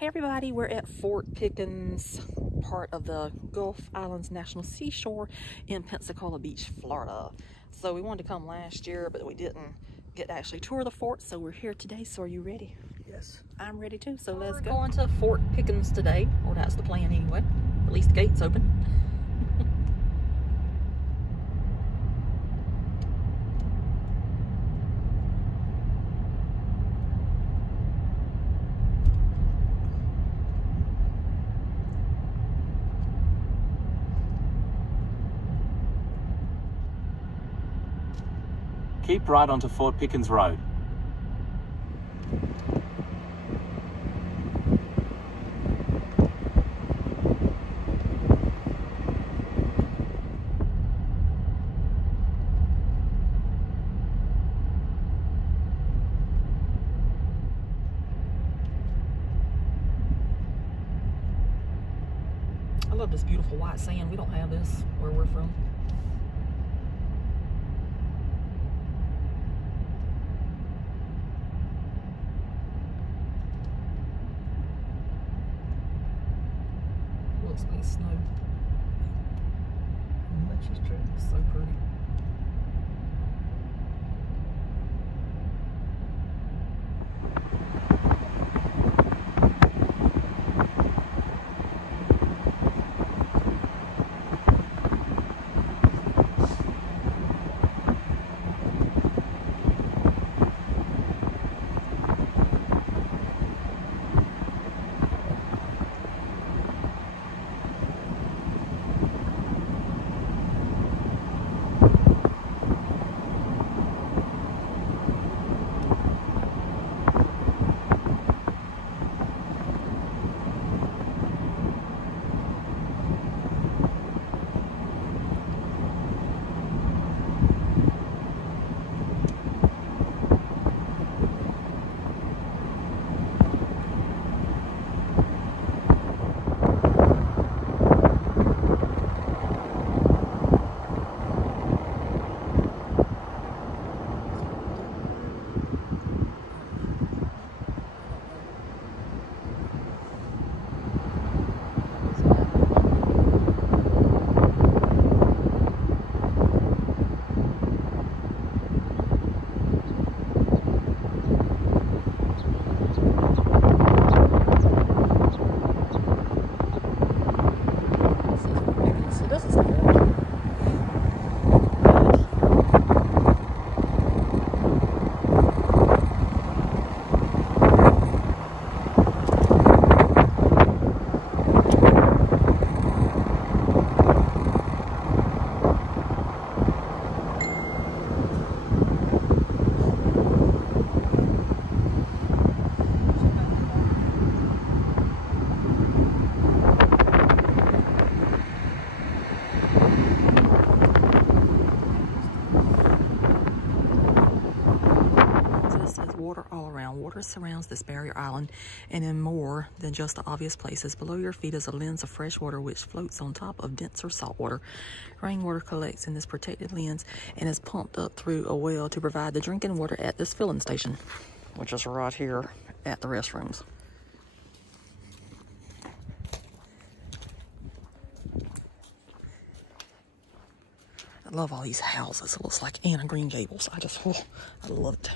Hey everybody, we're at Fort Pickens, part of the Gulf Islands National Seashore in Pensacola Beach, Florida. So we wanted to come last year, but we didn't get to actually tour the fort, so we're here today. So are you ready? Yes. I'm ready too, so let's go. We're going to Fort Pickens today. Well, that's the plan anyway. At least the gate's open. Keep right onto Fort Pickens Road. I love this beautiful white sand. We don't have this where we're from. Looks like snow. Which is true. It's so pretty. Water all around. Water surrounds this barrier island, and in more than just the obvious places. Below your feet is a lens of fresh water which floats on top of denser salt water. Rainwater collects in this protected lens and is pumped up through a well to provide the drinking water at this filling station, which is right here at the restrooms. I love all these houses. It looks like Anna Green Gables. I love it.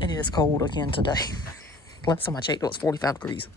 And it is cold again today. Last time I checked, it was 45 degrees.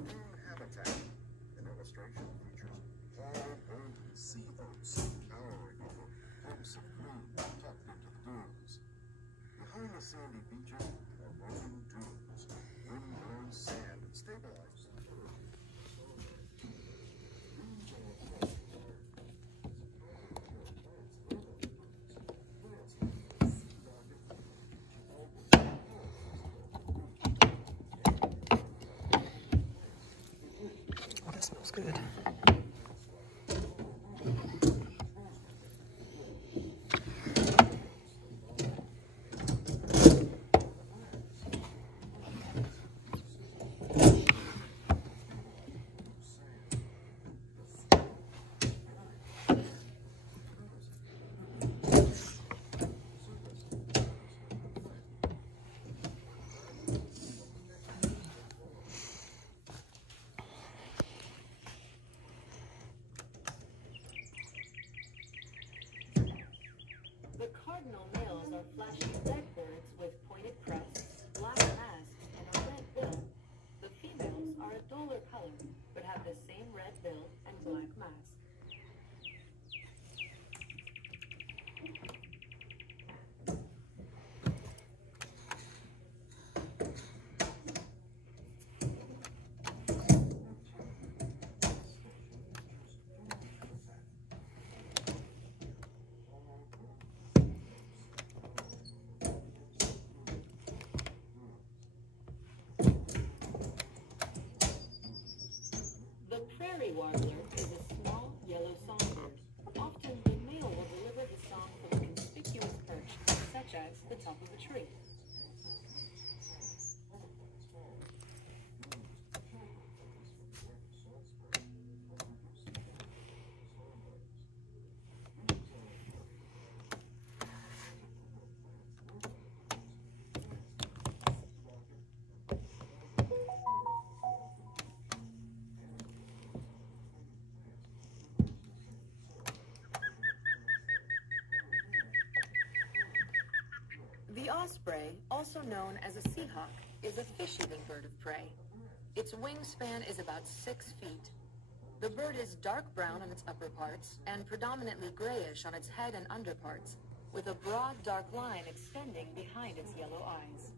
Moon habitat. An illustration features whole golden sea oats towering over clumps of green tucked into the dunes. Behind the sandy beaches are rolling dunes. Wind blows sand and stabilizes the turf. Oh, that smells good. The cardinal males are flashy red birds with pointed crests, black masks, and a red bill. The females are a duller color, but have the same red bill and black mask. The prairie warbler is a small yellow songbird. Often the male will deliver his song from a conspicuous perch, such as the top of a tree. The osprey, also known as a seahawk, is a fish-eating bird of prey. Its wingspan is about 6 feet. The bird is dark brown on its upper parts and predominantly grayish on its head and underparts, with a broad dark line extending behind its yellow eyes.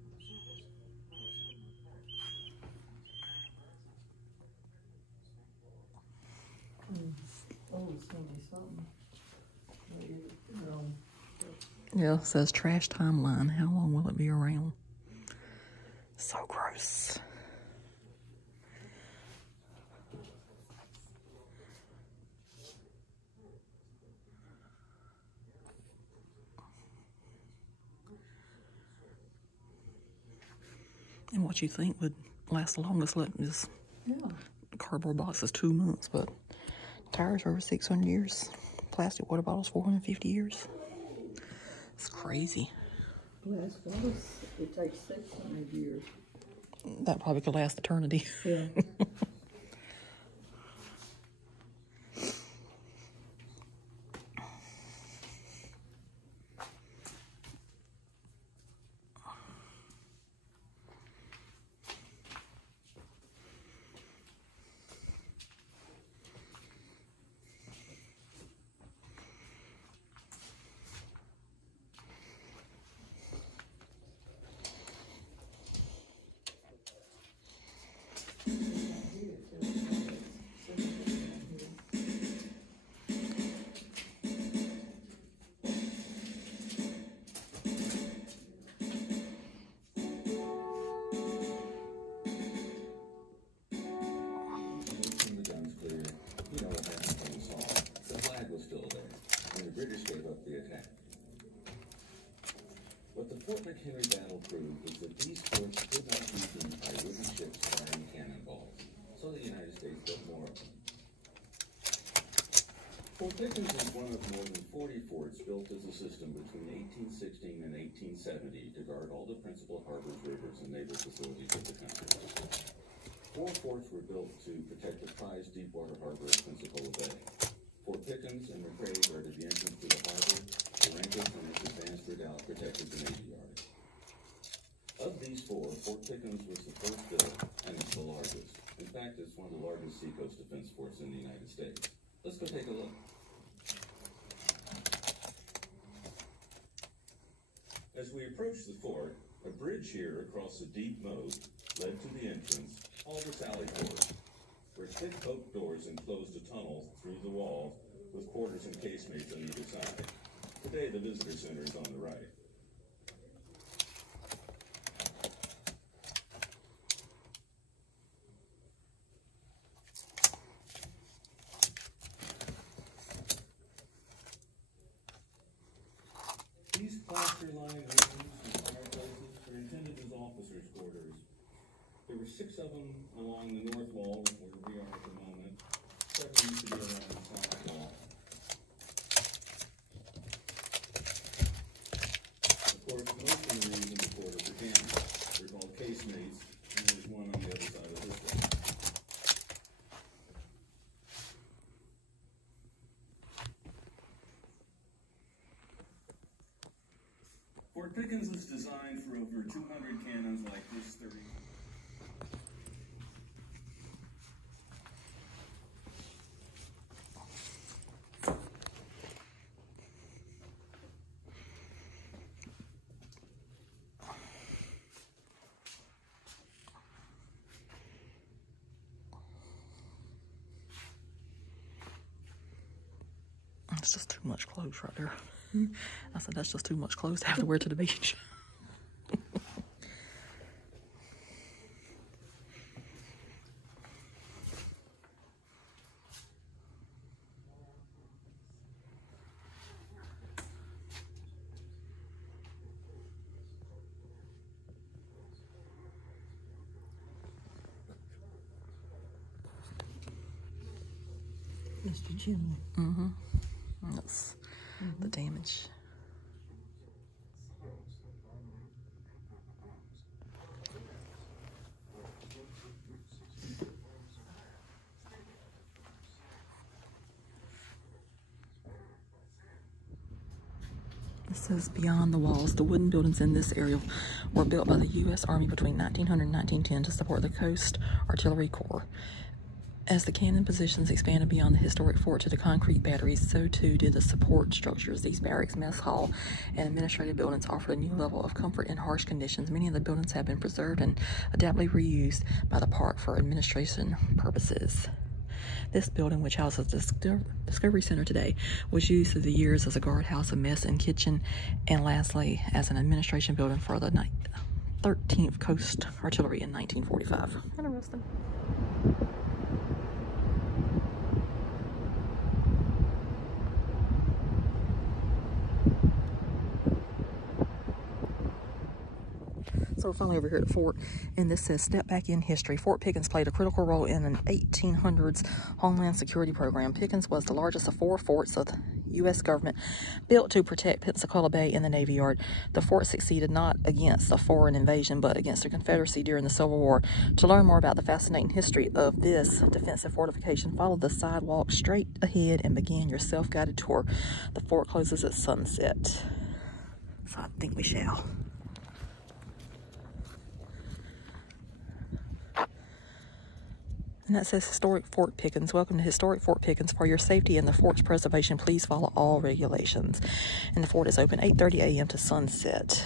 Oh, it's gonna be something. Yeah, it says trash timeline. How long will it be around? So gross. And what you think would last the longest? Let this cardboard box is 2 months, but tires are over 600 years. Plastic water bottles 450 years. It's crazy. Glass bottles, it takes 600 years. That probably could last eternity. Yeah. What the Fort McHenry battle proved was that these forts could not be beat by wooden ships firing cannonballs, so the United States built more of them. Fort Pickens is one of more than 40 forts built as a system between 1816 and 1870 to guard all the principal harbors, rivers, and naval facilities of the country. 4 forts were built to protect the prized deepwater harbor of Pensacola Bay. Fort Pickens and McRae guarded the entrance to the harbor. Geronimo and its advanced redoubt protected the Navy Yard. Of these 4, Fort Pickens was the first built, and it's the largest. In fact, it's one of the largest seacoast defense forts in the United States. Let's go take a look. As we approached the fort, a bridge here across the deep moat led to the entrance, Aldous Alley Court, where thick oak doors enclosed a tunnel through the wall with quarters and casemates on either side. Today, the visitor center is on the right. These plaster-lined rooms and fireplaces are intended as officers' quarters. There were 6 of them along the north wall, where we are at the moment. 7 used to be around the south wall. Of course, most of the rooms in the fort are for cameras. They're called casemates, and there's one on the other side of this one. Fort Pickens was designed for over 200 cannons like this 30. It's just too much clothes right there. I said, that's just too much clothes to have to wear to the beach. Mr. Jim. Mm-hmm. That's the damage. It says beyond the walls, the wooden buildings in this area were built by the U.S. Army between 1900 and 1910 to support the Coast Artillery Corps. As the cannon positions expanded beyond the historic fort to the concrete batteries, so too did the support structures. These barracks, mess hall, and administrative buildings offered a new level of comfort in harsh conditions. Many of the buildings have been preserved and adaptively reused by the park for administration purposes. This building, which houses the Discovery Center today, was used through the years as a guardhouse, a mess and kitchen, and lastly as an administration building for the 13th Coast Artillery in 1945. Interesting. So we're finally over here at the fort, and this says, step back in history. Fort Pickens played a critical role in an 1800s Homeland Security program. Pickens was the largest of 4 forts of the U.S. government built to protect Pensacola Bay and the Navy Yard. The fort succeeded not against a foreign invasion, but against the Confederacy during the Civil War. To learn more about the fascinating history of this defensive fortification, follow the sidewalk straight ahead and begin your self-guided tour. The fort closes at sunset, so I think we shall. And that says Historic Fort Pickens. Welcome to Historic Fort Pickens. For your safety and the fort's preservation, please follow all regulations. And the fort is open 8:30 a.m. to sunset.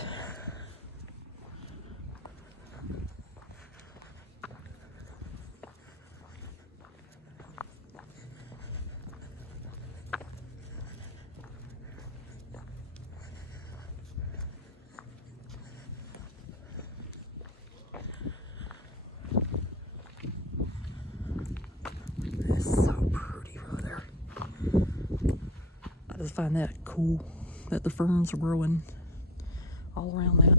I just find that cool that the ferns are growing all around that.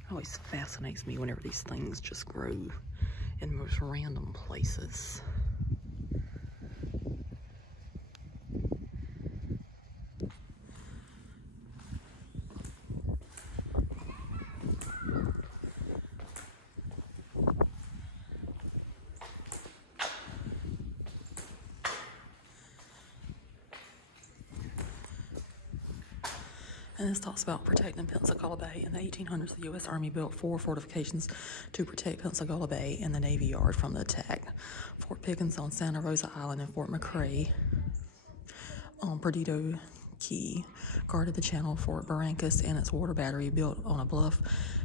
It always fascinates me whenever these things just grow in the most random places. And this talks about protecting Pensacola Bay. In the 1800s, the U.S. Army built 4 fortifications to protect Pensacola Bay and the Navy Yard from the attack. Fort Pickens on Santa Rosa Island and Fort McRae on Perdido Key guarded the channel. Fort Barrancas and its water battery, built on a bluff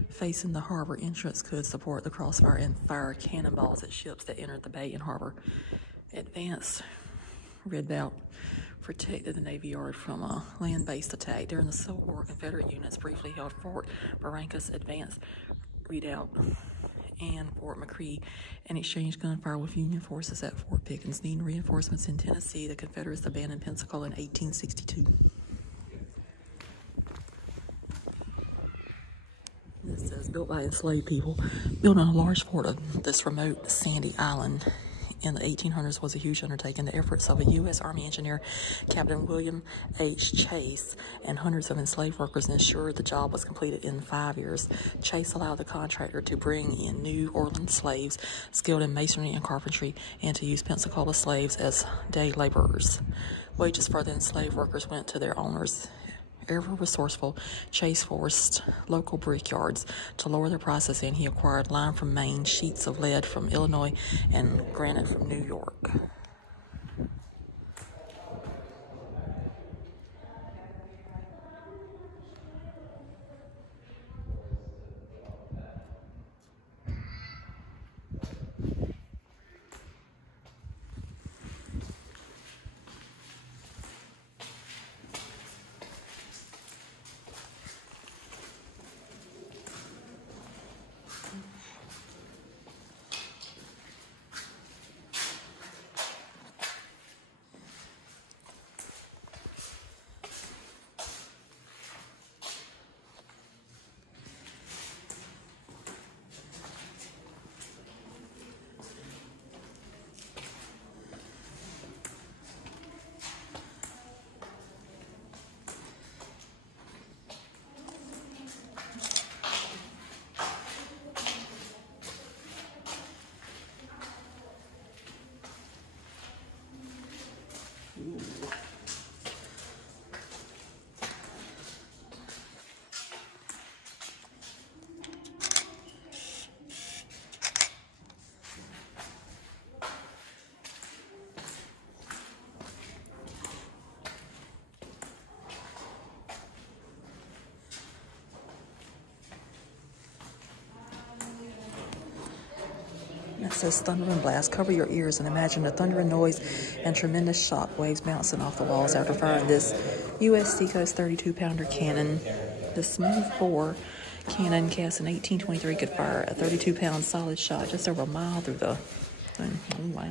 facing the harbor entrance, could support the crossfire and fire cannonballs at ships that entered the bay and harbor. Advanced redoubt protected the Navy Yard from a land-based attack. During the Civil War, Confederate units briefly held Fort Barrancas, Advanced Redoubt, and Fort McRae, and exchanged gunfire with Union forces at Fort Pickens. Needing reinforcements in Tennessee, the Confederates abandoned Pensacola in 1862. It says, built by enslaved people. Building a large fort of this remote sandy island in the 1800s was a huge undertaking. The efforts of a U.S. Army engineer, Captain William H. Chase, and hundreds of enslaved workers ensured the job was completed in 5 years. Chase allowed the contractor to bring in New Orleans slaves skilled in masonry and carpentry, and to use Pensacola slaves as day laborers. Wages for the enslaved workers went to their owners. Ever resourceful, Chase forced local brickyards to lower their prices, and he acquired lime from Maine, sheets of lead from Illinois, and granite from New York. It says thunder and blast. Cover your ears and imagine the thundering noise and tremendous shock waves bouncing off the walls after firing this U.S. Seacoast 32-pounder cannon. The smooth bore cannon, cast in 1823, could fire a 32-pound solid shot just over a mile through the thing. Oh, wow.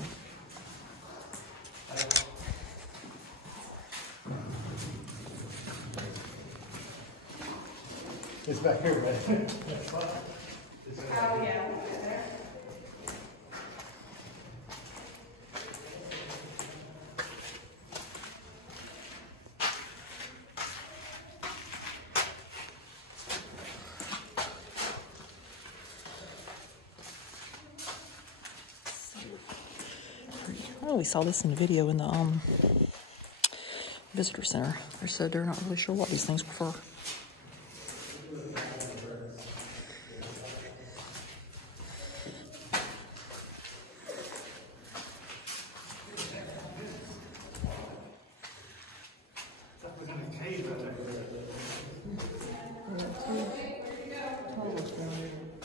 It's back here, right? Oh, yeah. Oh, we saw this in the video in the visitor center. They said they're not really sure what these things were for.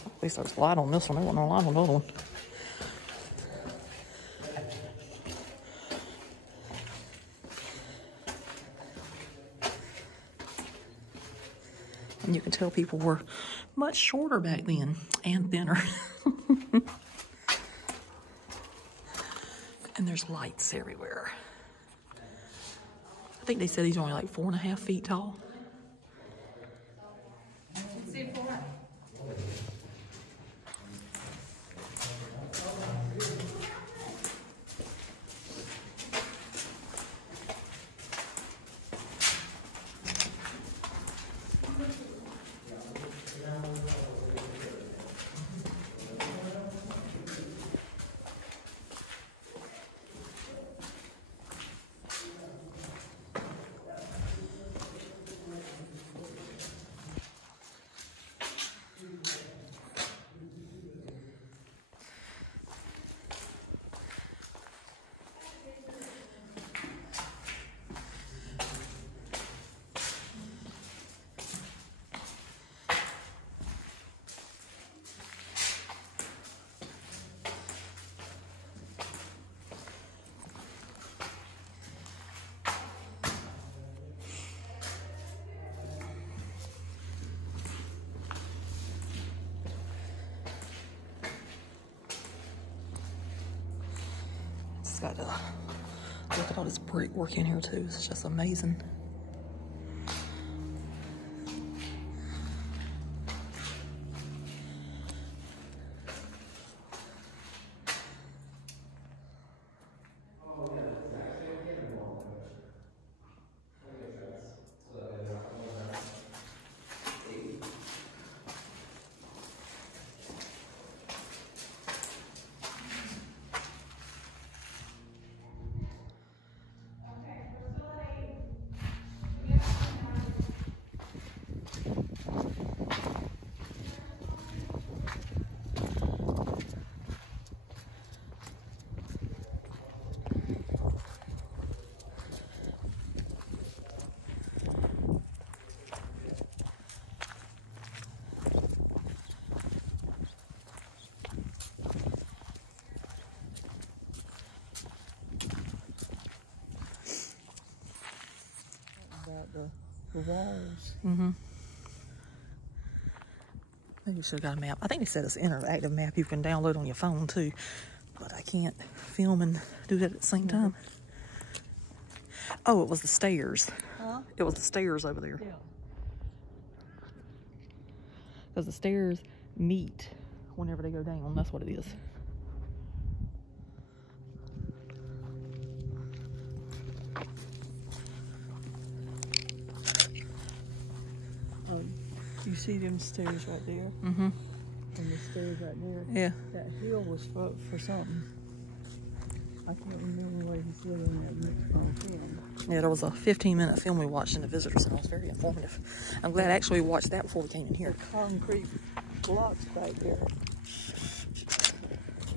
At least there's light on this one. There wasn't no light on the other one. And you can tell people were much shorter back then and thinner. And there's lights everywhere. I think they said he's only like 4.5 feet tall. It's got look at all this brickwork in here too. It's just amazing. The walls. Mm-hmm. Maybe you should have got a map. I think they said it's an interactive map you can download on your phone too, but I can't film and do that at the same time. Oh, it was the stairs. Huh? It was the stairs over there. Yeah. Because the stairs meet whenever they go down. That's what it is. Oh, you see them stairs right there? Mm-hmm. And the stairs right there? Yeah. That hill was for something. I can't remember what he said in that Mexican film. Yeah, there was a 15-minute film we watched in the visitor center. It was very informative. I'm glad actually we watched that before we came in here. Concrete blocks back there.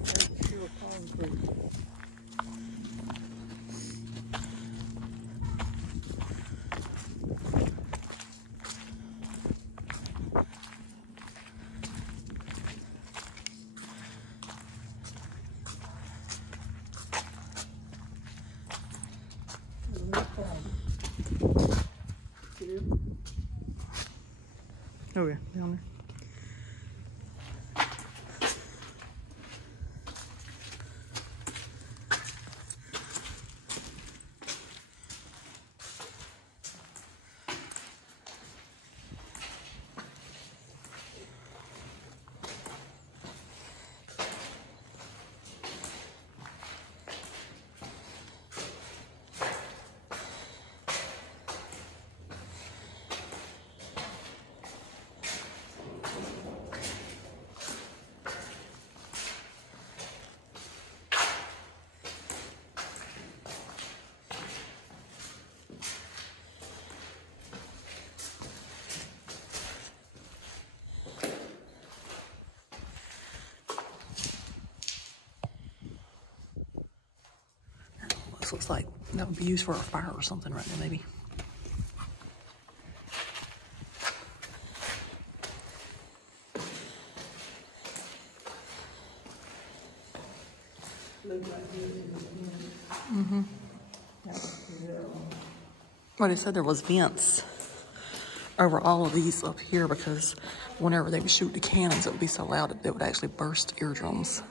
There's pure concrete. Oh yeah, down there. This looks like that would be used for a fire or something right there, maybe. Mm-hmm. Well, they said there was vents over all of these up here because whenever they would shoot the cannons, it would be so loud that it would actually burst eardrums.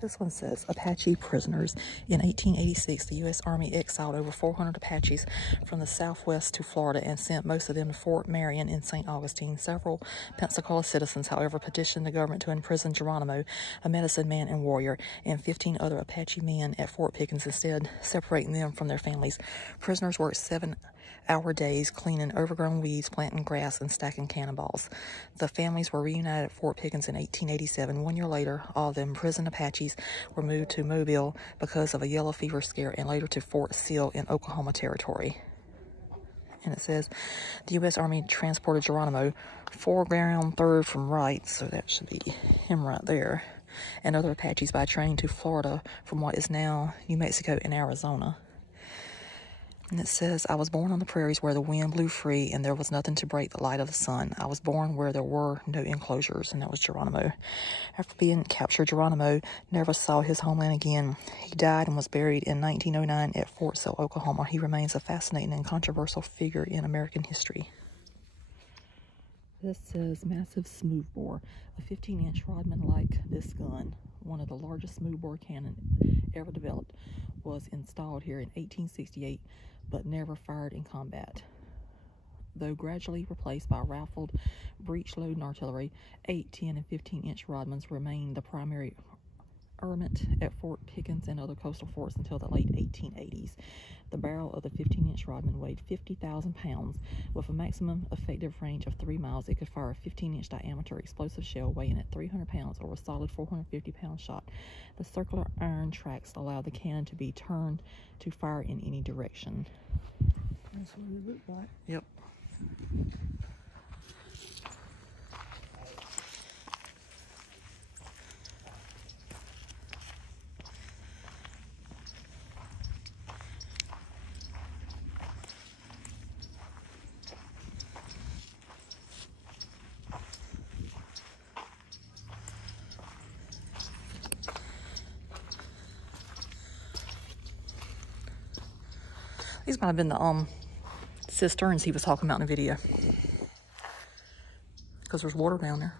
This one says, Apache prisoners. In 1886, the U.S. Army exiled over 400 Apaches from the Southwest to Florida and sent most of them to Fort Marion in St. Augustine. Several Pensacola citizens, however, petitioned the government to imprison Geronimo, a medicine man and warrior, and 15 other Apache men at Fort Pickens, instead separating them from their families. Prisoners worked 7-hour days cleaning overgrown weeds, planting grass, and stacking cannonballs. The families were reunited at Fort Pickens in 1887. 1 year later, all the imprisoned Apaches were moved to Mobile because of a yellow fever scare, and later to Fort Sill in Oklahoma Territory. And it says, the U.S. Army transported Geronimo, foreground third from right, so that should be him right there, and other Apaches by train to Florida from what is now New Mexico and Arizona. And it says, I was born on the prairies where the wind blew free and there was nothing to break the light of the sun. I was born where there were no enclosures, and that was Geronimo. After being captured, Geronimo never saw his homeland again. He died and was buried in 1909 at Fort Sill, Oklahoma. He remains a fascinating and controversial figure in American history. This says, massive smoothbore. A 15-inch rodman like this gun, one of the largest smoothbore cannon ever developed, was installed here in 1868, but never fired in combat. Though gradually replaced by rifled breech-loading artillery, 8, 10, and 15-inch rodmans remained the primary armament at Fort Pickens and other coastal forts until the late 1880s. The barrel of the 15-inch rodman weighed 50,000 pounds. With a maximum effective range of 3 miles, it could fire a 15-inch diameter explosive shell weighing at 300 pounds or a solid 450-pound shot. The circular iron tracks allowed the cannon to be turned to fire in any direction. That's what it looked like. Yep. These might have been the cisterns he was talking about in the video, because there's water down there.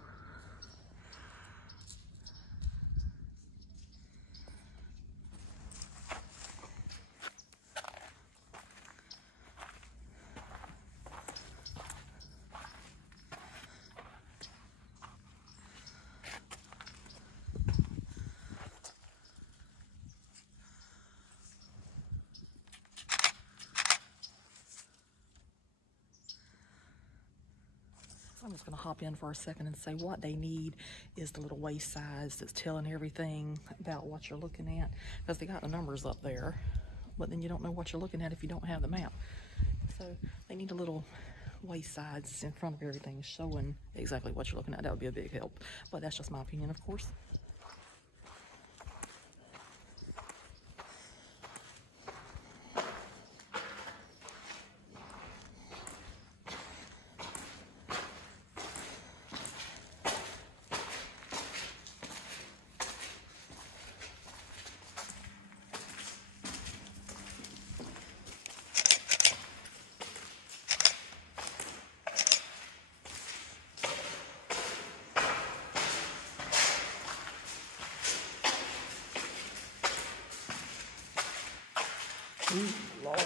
I'm just going to hop in for a second and say what they need is the little waist size that's telling everything about what you're looking at, because they got the numbers up there, but then you don't know what you're looking at if you don't have the map. So they need a little waist size in front of everything showing exactly what you're looking at. That would be a big help, but that's just my opinion, of course. Ooh, Lord.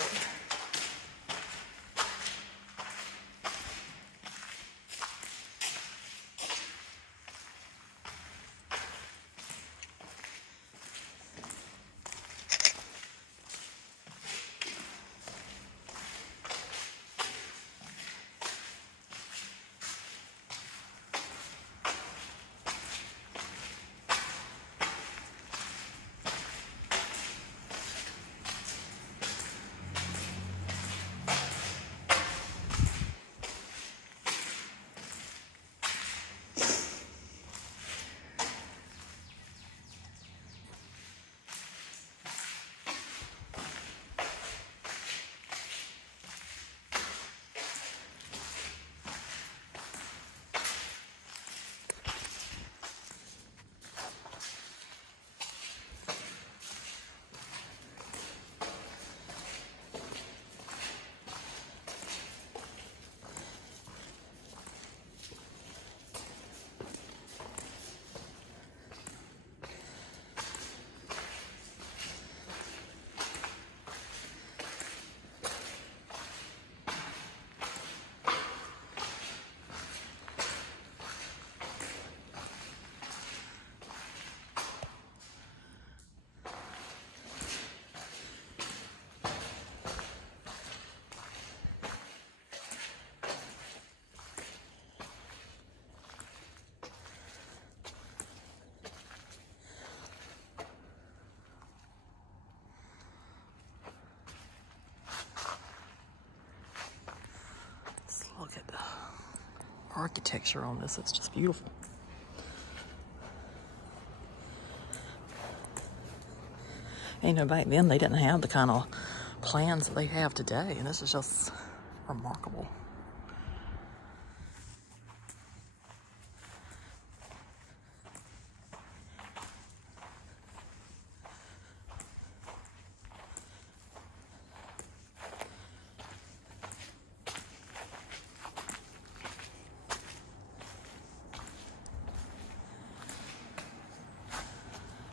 architecture on this. It's just beautiful. And, you know, back then they didn't have the kind of plans that they have today, and this is just remarkable.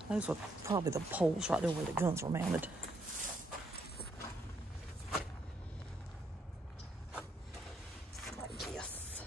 Those were probably the poles right there where the guns were mounted. Yes.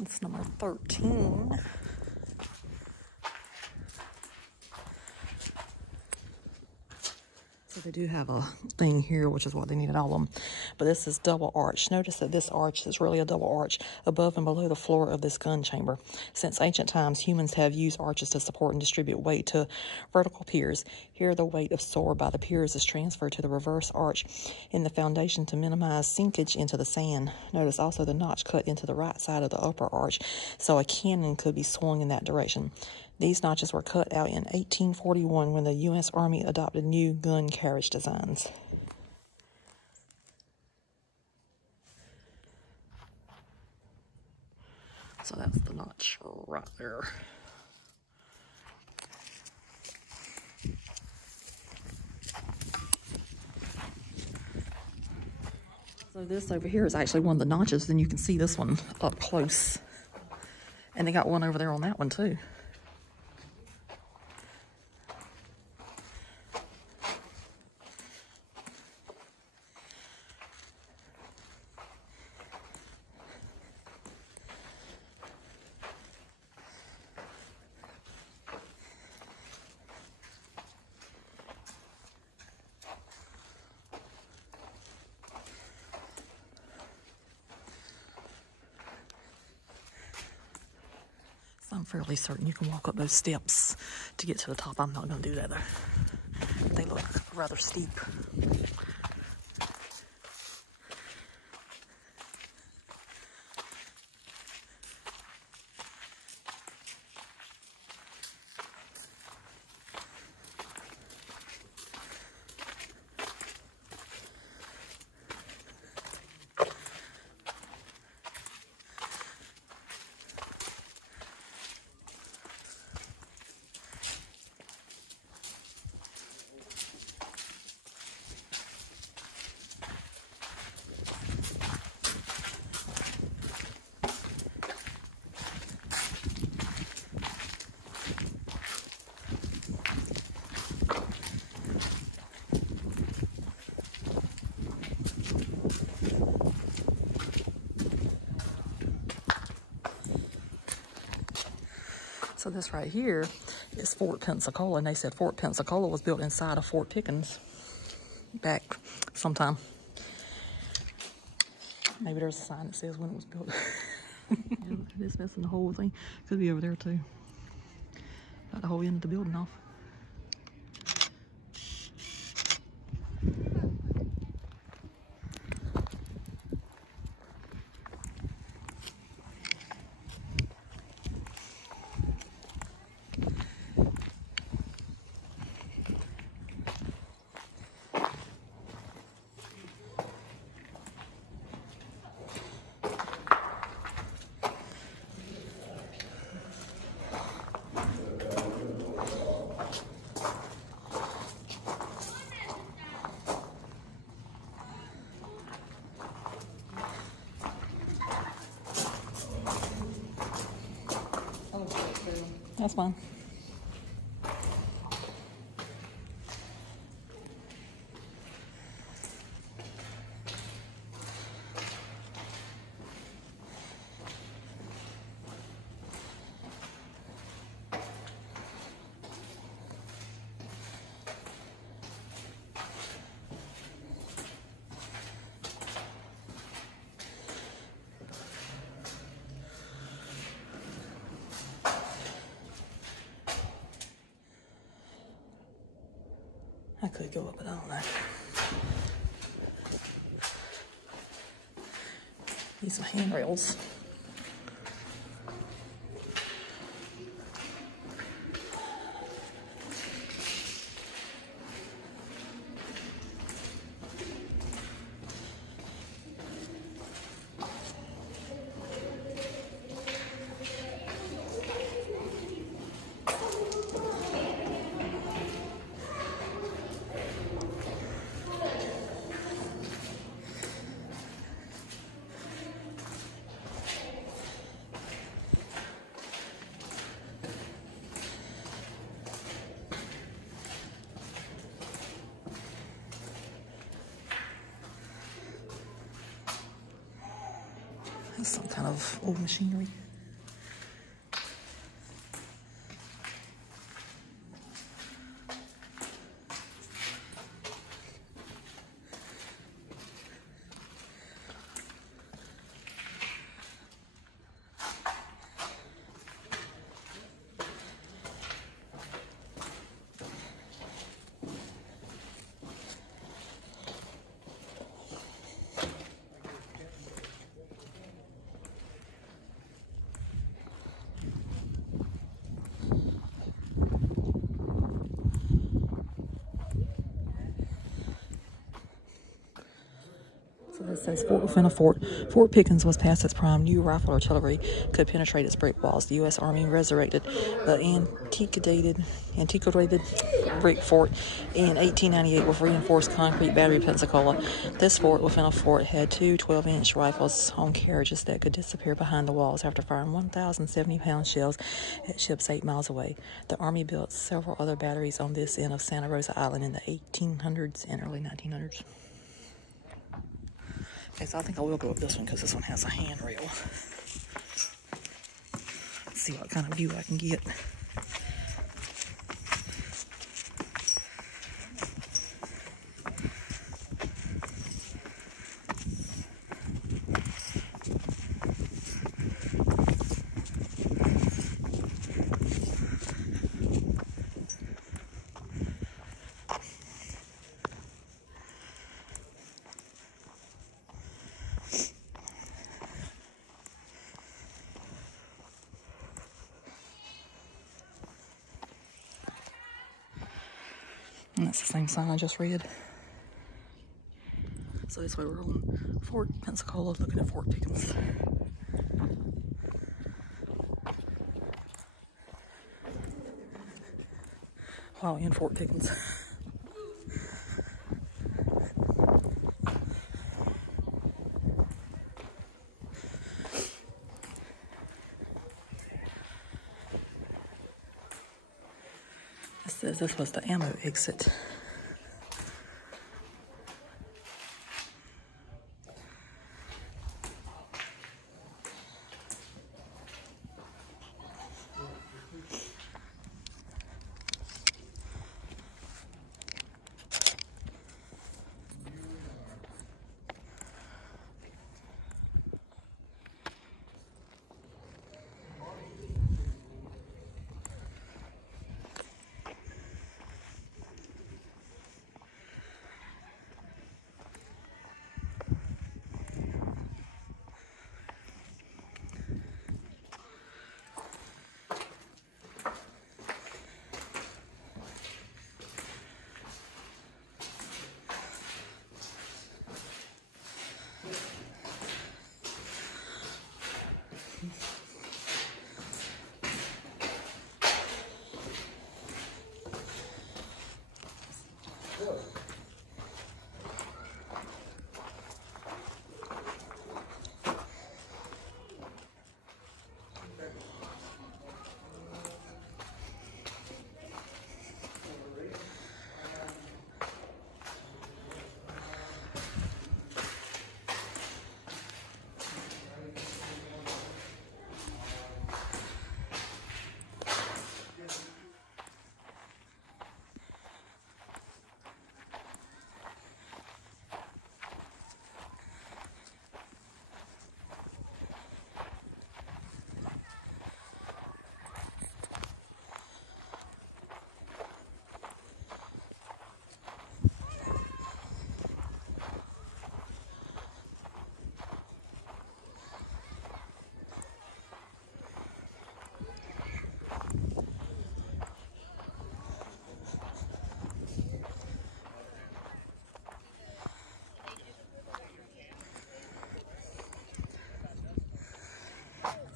It's number 13. So they do have a thing here, which is what they needed all of them. But this is double arch. Notice that this arch is really a double arch above and below the floor of this gun chamber. Since ancient times, humans have used arches to support and distribute weight to vertical piers. Here, the weight absorbed by the piers is transferred to the reverse arch in the foundation to minimize sinkage into the sand. Notice also the notch cut into the right side of the upper arch, so a cannon could be swung in that direction. These notches were cut out in 1841 when the U.S. Army adopted new gun carriage designs. So that's the notch right there. So this over here is actually one of the notches, and you can see this one up close. And they got one over there on that one too. I'm fairly certain you can walk up those steps to get to the top. I'm not going to do that though. They look rather steep. So this right here is Fort Pensacola, and they said Fort Pensacola was built inside of Fort Pickens back sometime. Maybe there's a sign that says when it was built. Yeah, it is missing the whole thing. Could be over there too. Got the whole end of the building off. That's fine. I could go up, but I don't know. Need some handrails. That's some kind of old machinery. It says Fort within a fort. Fort Pickens was past its prime. New rifle artillery could penetrate its brick walls. The U.S. Army resurrected the antiquated brick fort in 1898 with reinforced concrete battery Pensacola. This fort within a fort had two 12-inch rifles on carriages that could disappear behind the walls after firing 1,070-pound shells at ships 8 miles away. The Army built several other batteries on this end of Santa Rosa Island in the 1800s and early 1900s. Okay, so I think I will go up this one because this one has a handrail. Let's see what kind of view I can get. And that's the same sign I just read. So this way we're on Fort Pensacola looking at Fort Pickens. Wow, in Fort Pickens. It says this was the ammo exit.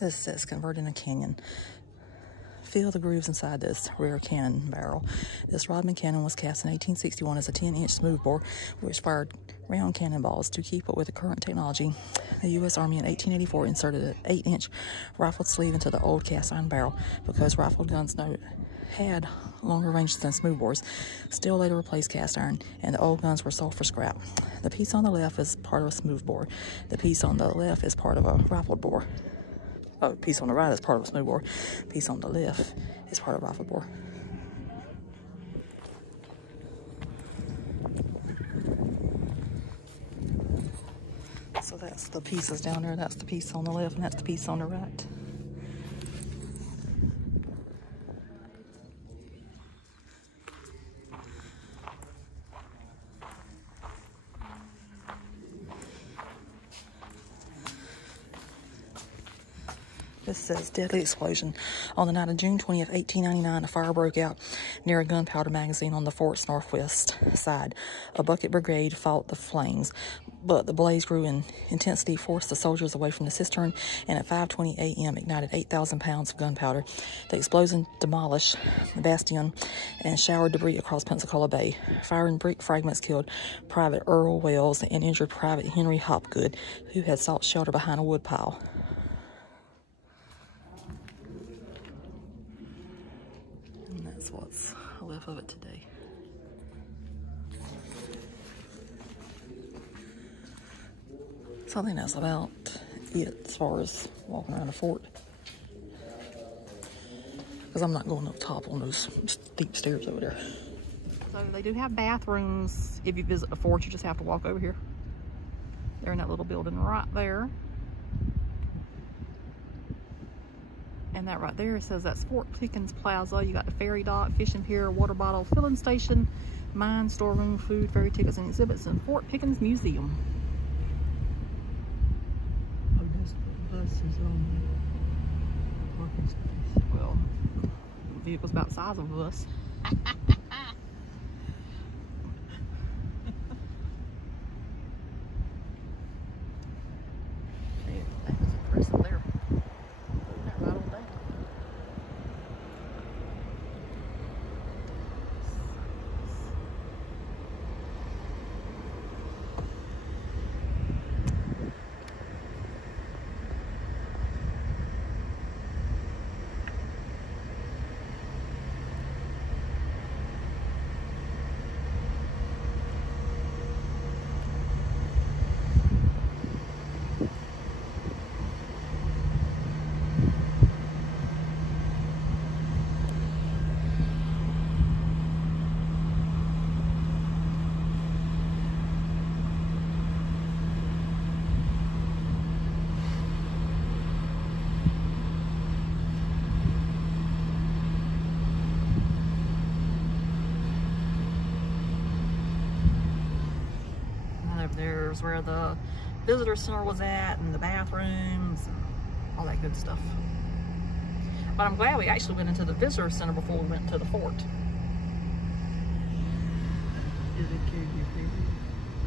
This says converting a canyon. Feel the grooves inside this rear cannon barrel. This Rodman cannon was cast in 1861 as a 10-inch smoothbore, which fired round cannonballs. To keep up with the current technology, the U.S. Army in 1884 inserted an 8-inch rifled sleeve into the old cast-iron barrel because rifled guns had longer ranges than smoothbores. Steel later replaced cast iron, and the old guns were sold for scrap. The piece on the left is part of a smoothbore. The piece on the left is part of a rifled bore. Oh, piece on the right is part of a smoothbore. Piece on the left is part of a rifled bore. So that's the pieces down there. That's the piece on the left, and that's the piece on the right. This says deadly explosion. On the night of June 20th, 1899, a fire broke out near a gunpowder magazine on the fort's northwest side. A bucket brigade fought the flames, but the blaze grew in intensity, forced the soldiers away from the cistern, and at 5:20 a.m. ignited 8,000 pounds of gunpowder. The explosion demolished the bastion and showered debris across Pensacola Bay. Fire and brick fragments killed Private Earl Wells and injured Private Henry Hopgood, who had sought shelter behind a woodpile. And that's what's left of it today. So I think that's about it as far as walking around the fort. Because I'm not going up top on those steep stairs over there. So they do have bathrooms. If you visit the fort, you just have to walk over here. They're in that little building right there. And that right there says that's Fort Pickens Plaza. You got the ferry dock, fishing pier, water bottle filling station, mine, storeroom, food, ferry tickets, and exhibits in Fort Pickens Museum. Oh, this bus is on the parking space. Well, the vehicle's about the size of a bus. That was impressive there. Putting that right on down. There's where the visitor center was at, and the bathrooms and all that good stuff. But I'm glad we actually went into the visitor center before we went to the fort. Did it give you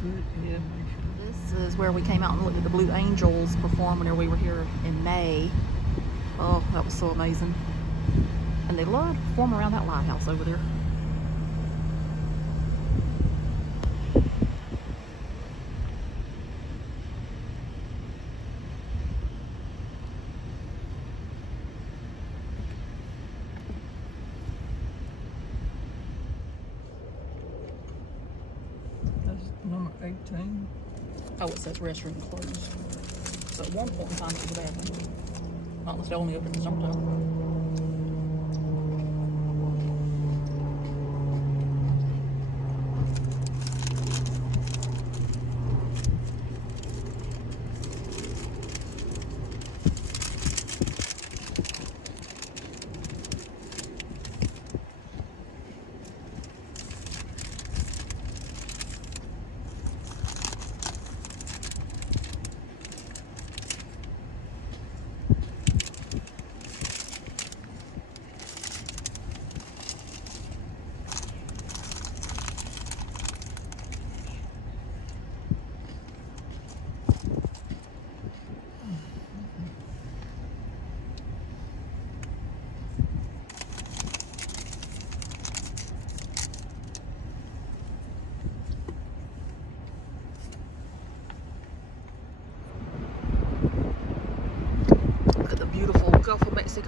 good information? This is where we came out and looked at the Blue Angels perform whenever we were here in May. Oh, that was so amazing. And they love to perform around that lighthouse over there. Number 18. Oh, it says restroom closed. So at one point in time it was a bathroom. Not unless they only open in the summertime.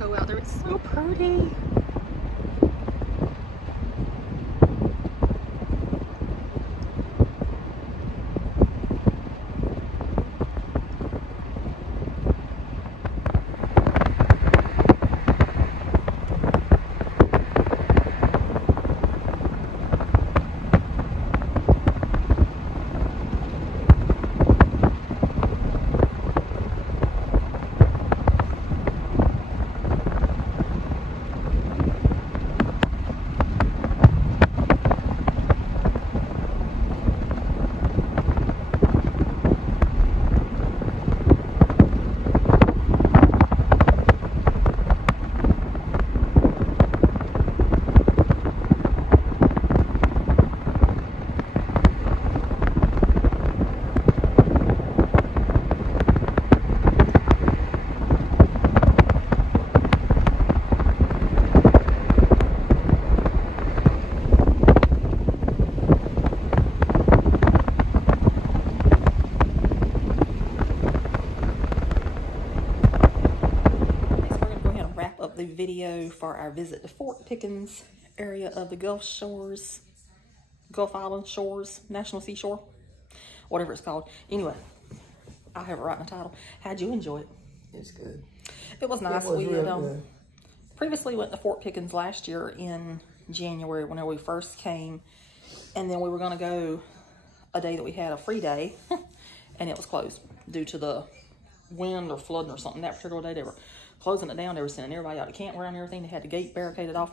go out there. It's so pretty. The video for our visit to Fort Pickens area of the Gulf Islands National Seashore, whatever it's called. Anyway, I have it right in the title. How'd you enjoy it? It's good. It was nice. It was We real had good. previously went to Fort Pickens last year in January whenever we first came, and then we were going to go a day that we had a free day, and it was closed due to the wind or flooding or something. That particular day they were closing it down. They were sending everybody out to campground and everything. They had the gate barricaded off.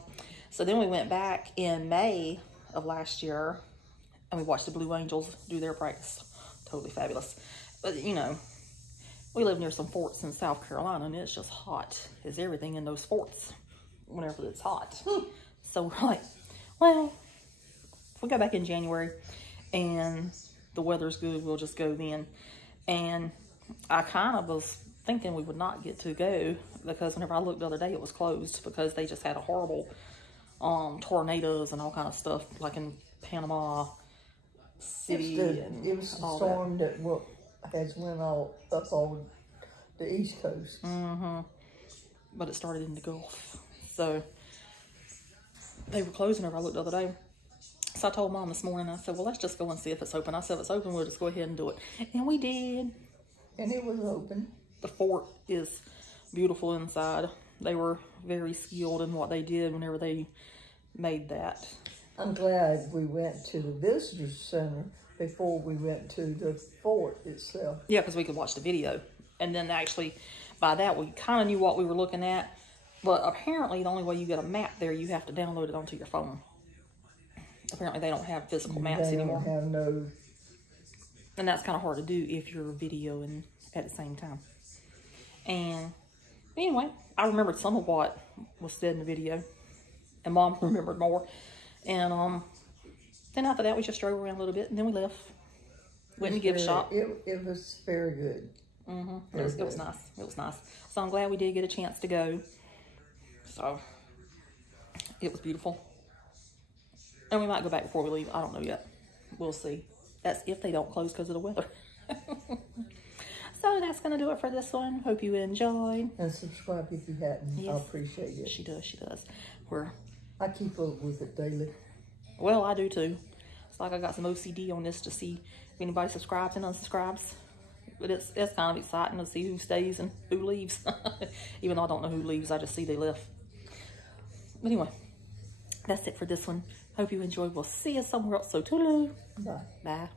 So then we went back in May of last year and we watched the Blue Angels do their practice. Totally fabulous. But you know, we live near some forts in South Carolina and it's just hot as everything in those forts whenever it's hot. So we're like, well, if we go back in January and the weather's good, we'll just go then. And I kind of was thinking we would not get to go because whenever I looked the other day, it was closed because they just had a horrible tornadoes and all kind of stuff, like in Panama City. It was the storm that has went all up on the East Coast. But it started in the Gulf. So they were closed whenever I looked the other day. So I told Mom this morning, I said, well, let's just go and see if it's open. I said, if it's open, we'll just go ahead and do it. And we did. And it was open. The fort is beautiful inside. They were very skilled in what they did whenever they made that. I'm glad we went to the visitor center before we went to the fort itself. Yeah, because we could watch the video. And then actually, by that, we kind of knew what we were looking at. But apparently, the only way you get a map there, you have to download it onto your phone. Apparently, they don't have physical maps anymore. They don't have no... And that's kind of hard to do if you're videoing at the same time. And anyway, I remembered some of what was said in the video. And Mom remembered more. And then after that, we just drove around a little bit. And then we left. Went in the gift shop. It was very good. It was nice. It was nice. So I'm glad we did get a chance to go. So it was beautiful. And we might go back before we leave. I don't know yet. We'll see. That's if they don't close because of the weather. So that's going to do it for this one. Hope you enjoyed. And subscribe if you hadn't. Yes. I appreciate it. She does. She does. I keep up with it daily. Well, I do too. It's like I got some OCD on this to see if anybody subscribes and unsubscribes. But it's kind of exciting to see who stays and who leaves. Even though I don't know who leaves, I just see they left. But anyway, that's it for this one. Hope you enjoyed. We'll see you somewhere else. So toodaloo. Bye. Bye.